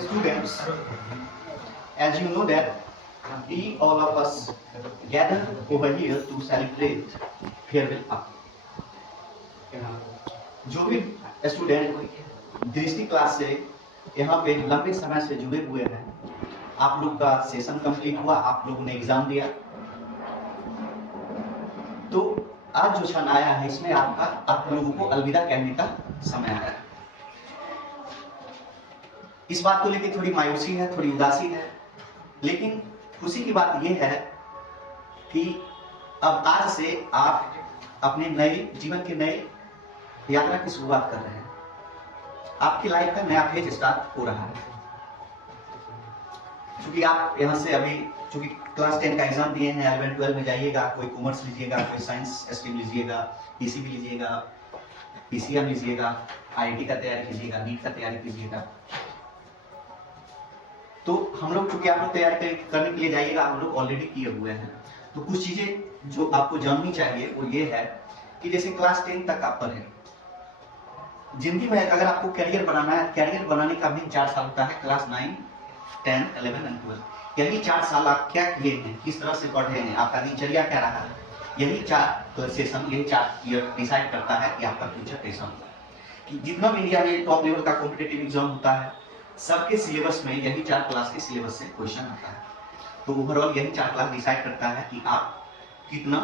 Students, as you know that we all of us gather over here to celebrate farewell up. जो भी student दृष्टि class से यहाँ पे लंबे समय से जुड़े हुए हैं, आप लोग का सेशन कंप्लीट हुआ, आप लोगों ने एग्जाम दिया, तो आज जो क्षण आया है इसमें आप लोगों को अलविदा कहने का समय आया है। इस बात को लेकर थोड़ी मायूसी है, थोड़ी उदासी है, लेकिन खुशी की बात यह है कि अब आज से आप अपने नए जीवन के नए यात्रा की शुरुआत कर रहे हैं। आपकी लाइफ का नया फेज स्टार्ट हो रहा है। क्योंकि आप यहाँ से अभी चूंकि क्लास 10 का एग्जाम दिए हैं, 11 12 में जाइएगा, कोई कॉमर्स लीजिएगा, कोई साइंस स्ट्रीम लीजिएगा, पीसीबी लीजिएगा, पीसीएम लीजिएगा, आईआईटी का तैयारी कीजिएगा, नीट का तैयारी कीजिएगा। तो हम लोग चूंकि आप लोग तैयारी करने के लिए जाइएगा, हम लोग ऑलरेडी किए हुए हैं। तो कुछ चीजें जो आपको जाननी चाहिए वो ये है कि जैसे क्लास 10 तक आप पढ़े, जिंदगी में अगर आपको कैरियर बनाना है, कैरियर बनाने का भी 4 साल होता है। क्लास 9, 10, 11 एंड 12, यही 4 साल आप क्या किए हैं, किस तरह से पढ़े हैं, आपका दिनचर्या क्या रहा है, यही 4 सेशन, यही 4 ईयर डिसाइड करता है कि आपका फ्यूचर कैसा होगा। कि जितना भी इंडिया में टॉप लेवल का कॉम्पिटिटिव एग्जाम होता है, सबके सिलेबस में यही 4 क्लास के सिलेबस से क्वेश्चन आता है। तो ओवरऑल यही 4 क्लास डिसाइड करता है कि आप कितना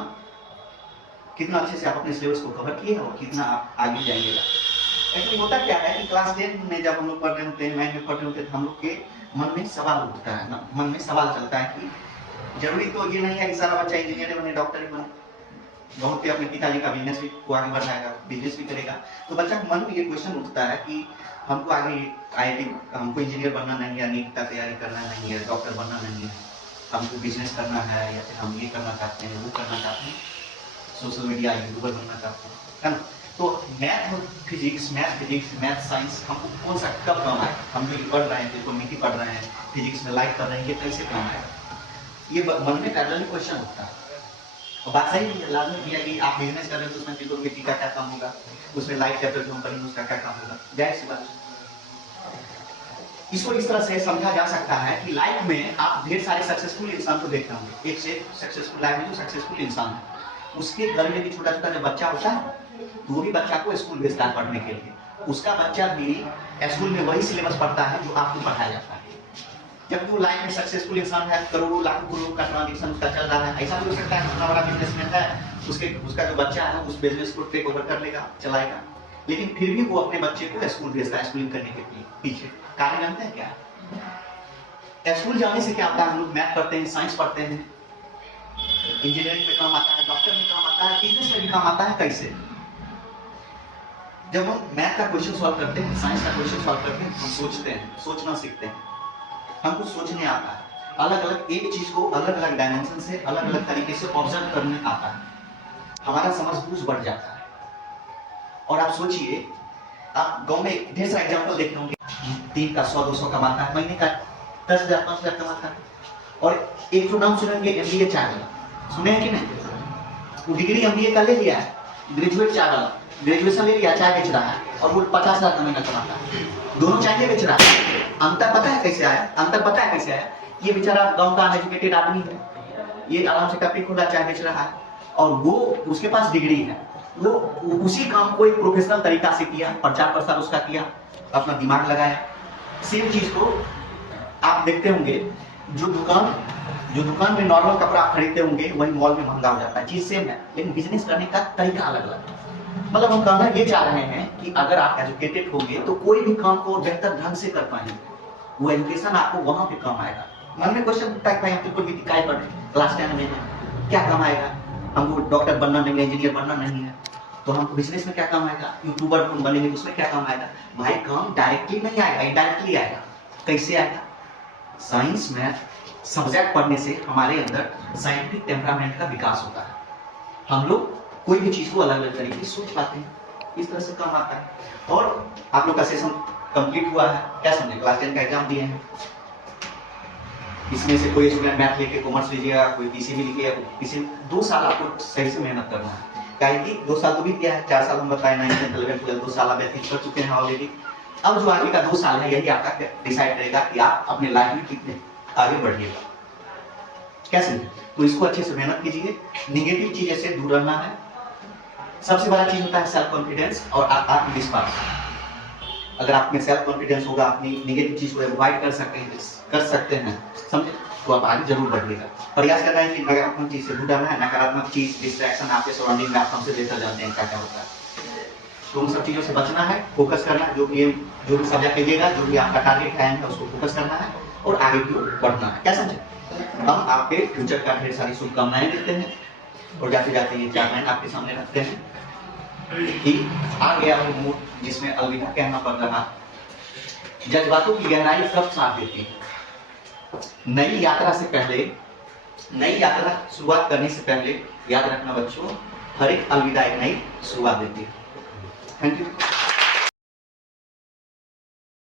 अच्छे से आप अपने सिलेबस को कवर किए और कितना आप आगे जाइएगा। एक्चुअली होता क्या है कि क्लास 10 में जब हम लोग पढ़ रहे होते हैं, 9 में पढ़ रहे होते हैं, तो हम लोग के मन में सवाल उठता है ना, मन में सवाल चलता है कि जरूरी तो ये नहीं है कि सारा बच्चा इंजीनियर बने, डॉक्टर ही बने। बहुत से अपने पिताजी का बिजनेस भी को आगे बढ़ाएगा, बिजनेस भी करेगा। तो बच्चा के मन में ये क्वेश्चन उठता है कि हमको आगे आईआईटी, हमको इंजीनियर बनना नहीं है, नीट का तैयारी करना नहीं है, डॉक्टर बनना नहीं है, हमको बिजनेस करना है, या फिर हम ये करना चाहते हैं, वो करना चाहते हैं, सोशल मीडिया यूट्यूबर बनना चाहते हैं, है ना। तो मैथ साइंस हमको कौन सा कब काम आए, हम जो पढ़ रहे हैं, त्रिकोणमिति पढ़ रहे हैं, फिजिक्स में लाइक कर रहे हैं, ये कैसे काम आएगा, ये मन में पैरेलल क्वेश्चन उठता है। और बात सही है, लाजमी भी है कि आप बिजनेस कर रहे हैं तो उसमें त्रिकोणमिति का क्या काम होगा, उसमें लाइक कैपिटल कंपनी उसका क्या काम होगा, जाहिर सी बात। इसको इस तरह से समझा जा सकता है कि लाइफ में आप ढेर सारे सक्सेसफुल इंसान को देखते होंगे। एक से सक्सेसफुल लाइफ में जो सक्सेसफुल इंसान है, उसके घर में भी छोटा छोटा जो बच्चा होता है, तो वो भी बच्चा को स्कूल भेजता है पढ़ने के लिए। उसका बच्चा भी स्कूल में वही सिलेबस पढ़ता है जो आपको पढ़ाया जाता है। जब वो लाइफ में सक्सेसफुल इंसान है, करोड़ों लाखों करोड़ का ट्रांजेक्शन उसका चल रहा है, ऐसा भी हो सकता है इतना बड़ा बिजनेसमैन है, उसका जो बच्चा है उस बिजनेस को टेक ओवर कर लेगा, चलाएगा, लेकिन फिर भी वो अपने बच्चे को स्कूल भेजता है स्कूलिंग करने के लिए। पीछे कारण जानते हैं क्या? स्कूल जाने से क्या होता है, हम लोग मैथ पढ़ते हैं, साइंस पढ़ते हैं, इंजीनियरिंग में काम आता है, डॉक्टर में काम आता है, बिजनेस में भी काम आता है। कैसे? जब हम मैथ का क्वेश्चन सॉल्व करते हैं, साइंस का क्वेश्चन सॉल्व करते हैं, हम सोचते हैं, सोचना सीखते हैं, हमको सोचने आता है, अलग अलग एक चीज को अलग अलग डायमेंशन से, अलग अलग तरीके से ऑब्जर्व करने आता है, हमारा समझ बढ़ जाता है। और आप सोचिए, आप गांव में ढेर सारे एग्जाम्पल देखते होंगे, 3 का 100 200 कमाता है, महीने का 10,000 5,000 कमाता है। और एक तो नाम सुनेंगे एमबीए चाय वाला, सुने हैं कि नहीं? वो डिग्री एमबीए का ले लिया है, ग्रेजुएट चाय वाला, ग्रेजुएशन ले लिया, चाय बेच रहा है, और वो 50,000 महीना कमाता है, दोनों चाय बेच रहा है। अंतर पता है कैसे आया? अंतर पता है कैसे आया? ये बेचारा गांव का अनएजुकेटेड आदमी है, ये आराम से टपी खुला चाय बेच रहा है, और वो उसके पास डिग्री है, वो उसी काम को एक प्रोफेशनल तरीका से किया, प्रचार प्रसार उसका किया, अपना दिमाग लगाया। सेम चीज को आप देखते होंगे, जो दुकान में नॉर्मल कपड़ा खरीदते होंगे, वही मॉल में महंगा हो जाता है। चीज सेम है, लेकिन बिजनेस करने का तरीका अलग अलग है। मतलब हम कहना ये चाह रहे हैं कि अगर आप एजुकेटेड होंगे तो कोई भी काम को बेहतर ढंग से कर पाएंगे, वो एजुकेशन आपको वहां पे काम आएगा। मन में क्वेश्चन उठता है, भाई हम त्रिकोण मिति काय पढ़ रहे, क्लास 10 में है, क्या काम आएगा? हमको डॉक्टर बनना नहीं है, इंजीनियर बनना नहीं है, तो हमको बिजनेस में क्या काम आएगा? यूट्यूबर बनेंगे, उसमें क्या काम आएगा? भाई काम डायरेक्टली नहीं आएगा, इनडायरेक्टली आएगा। कैसे आएगा? साइंस मैथ सब्जेक्ट पढ़ने से हमारे अंदर साइंटिफिक टेम्परामेंट का विकास होता है, हम लोग कोई भी चीज को अलग अलग तरीके से सोच पाते हैं, इस तरह से काम आता है। और आप लोग का सेशन कंप्लीट हुआ है, क्या समझे? क्लास 10 का एग्जाम दिए हैं। इसमें से कोई स्टूडेंट मैथ लेके कॉमर्स लीजिएगा, कोई पीसीबी लीजिएगा, किसी 2 साल आपको सही से मेहनत करना है। क्या 2 साल तो बीत गया है, 4 साल हम बताए, 9, 10, 11, 12 2 साल व्यतीत कर चुके हैं ऑलरेडी। अब जो आगे का 2 साल है यही आपका डिसाइड करेगा कि आप अपने लाइफ में कितने आगे बढ़िएगा। कैसे? तो इसको अच्छे से मेहनत कीजिए, निगेटिव चीजें से दूर रहना है। सबसे बड़ा चीज होता है सेल्फ कॉन्फिडेंस और आत्मविश्वास। अगर आप में सेल्फ कॉन्फिडेंस होगा, अपनी निगेटिव चीज को अवॉइड कर सकते हैं समझे, तो आप आगे जरूर बढ़िएगा। प्रयास करना है कि नकारात्मक चीज से दूर रहना है। नकारात्मक चीज, डिस्ट्रैक्शन आपके सराउंडिंग में आप हमसे बेहतर जानते हैं क्या क्या होता है, तो उन सब चीजों से बचना है, फोकस करना है। जो भी सब्जेक्ट कीजिएगा, जो भी आपका टारगेट है उसको फोकस करना है और आगे की ओर बढ़ना है। क्या समझे? हम आपके फ्यूचर का ढेर सारी शुभकामनाएं देते हैं और जाते जाते ये 4 लाइन आपके सामने रखते हैं कि आ गया वो मूड जिसमें अलविदा कहना पड़ रहा। जज्बातों की गहराई कब साथ देती है? नई यात्रा से पहले, नई यात्रा शुरुआत करने से पहले याद रखना बच्चों, हर एक अलविदा एक नई शुरुआत देती है। Thank you.